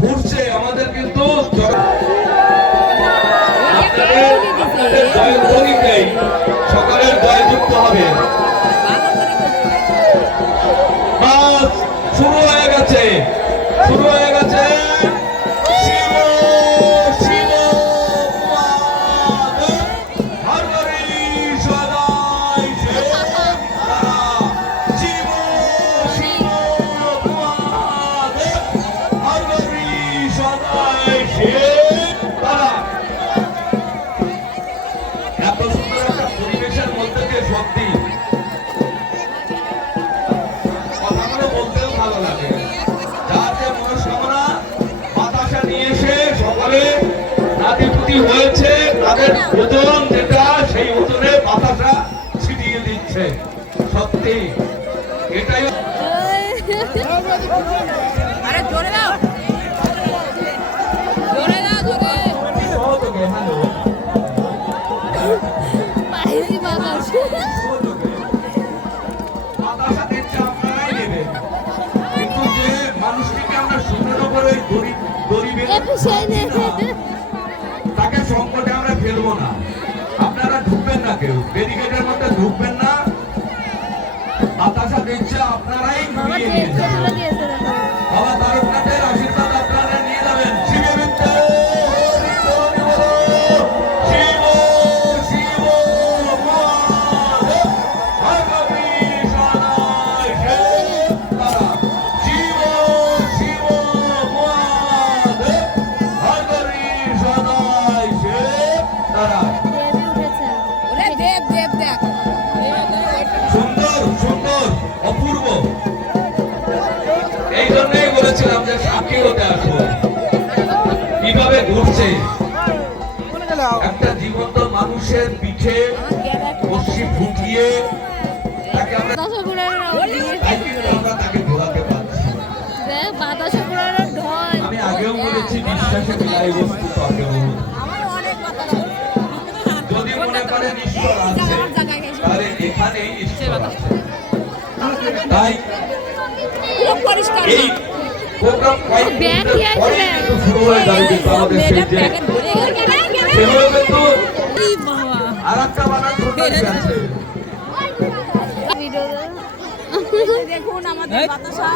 ঘুরছে আমাদের কিন্তু আপনাদের জয়ের ধ্বনিতেই সকলের জয়যুক্ত হবে। বাস শুরু হয়ে গেছে, শুরু হয়ে গেছে। শিব শিব হর হরি সদাই শিব শিব হর হরি সদাই এত সুন্দর একটা পরিবেশের মধ্যে দিয়ে সত্যি কথাগুলো বলতেও ভালো লাগে। যার যে মনস্কামনা বাতাসা নিয়ে এসে সকলে নাতিপুতি হয়েছে, তাদের ওজন যেটা সেই ওজনে বাতাসা ছিটিয়ে দিচ্ছে। সত্যি এটাই আরে জোরে দাও, জোরে দাও, জোরে। সহযোগে হ্যালো বাইরে বাতাস বাতাসা দিচ্ছে আপনারাই নেবেন, কিন্তু যে মানুষটিকে আমরা সুন্দর করে দড়ি বেঁধে তাকে সংকটে আমরা ফেলবো না। আপনারা ঢুকবেন না, কেউ ব্যারিকেডের মধ্যে ঢুকবেন না। বাতাসা দিচ্ছে, আপনারাই ঘুরিয়ে নিয়ে যাবেন। বাবা তারকনাথের আশীর্বাদ আপনারা নিয়ে যাবেন। শিবে বিদ্যে হরি হরি বলো, শিব শিব মহাদেব হর হরি সদাই তারা। শিব শিব মহাদেব হর হরি সদাই তারা। ওরে দেব দেব দেখ, সুন্দর সুন্দর অপূর্ব। এই জন্যই বলেছিলাম যে সাক্ষী হতে আসবো কিভাবে ঘুরছে একটা জীবন্ত মানুষের পিঠে রশ্মি ফুটিয়ে তাকে আমরা তাকে ঘোরাতে পারছি। আমি আগেও বলেছি বিশ্বাসে মিলাই বস্তু তর্কে বহু। যদি মনে করেন ঈশ্বর আছে তাহলে এখানেই ঈশ্বর আছে। তাই এই প্রোগ্রাম কয়েক মিনিটের পরেই কিন্তু শুরু হয়ে যাবে। কিন্তু আমাদের সেই যে সেগুলো কিন্তু আর একটা বানান ঘটনা আছে। দেখুন আমাদের বাতাসা।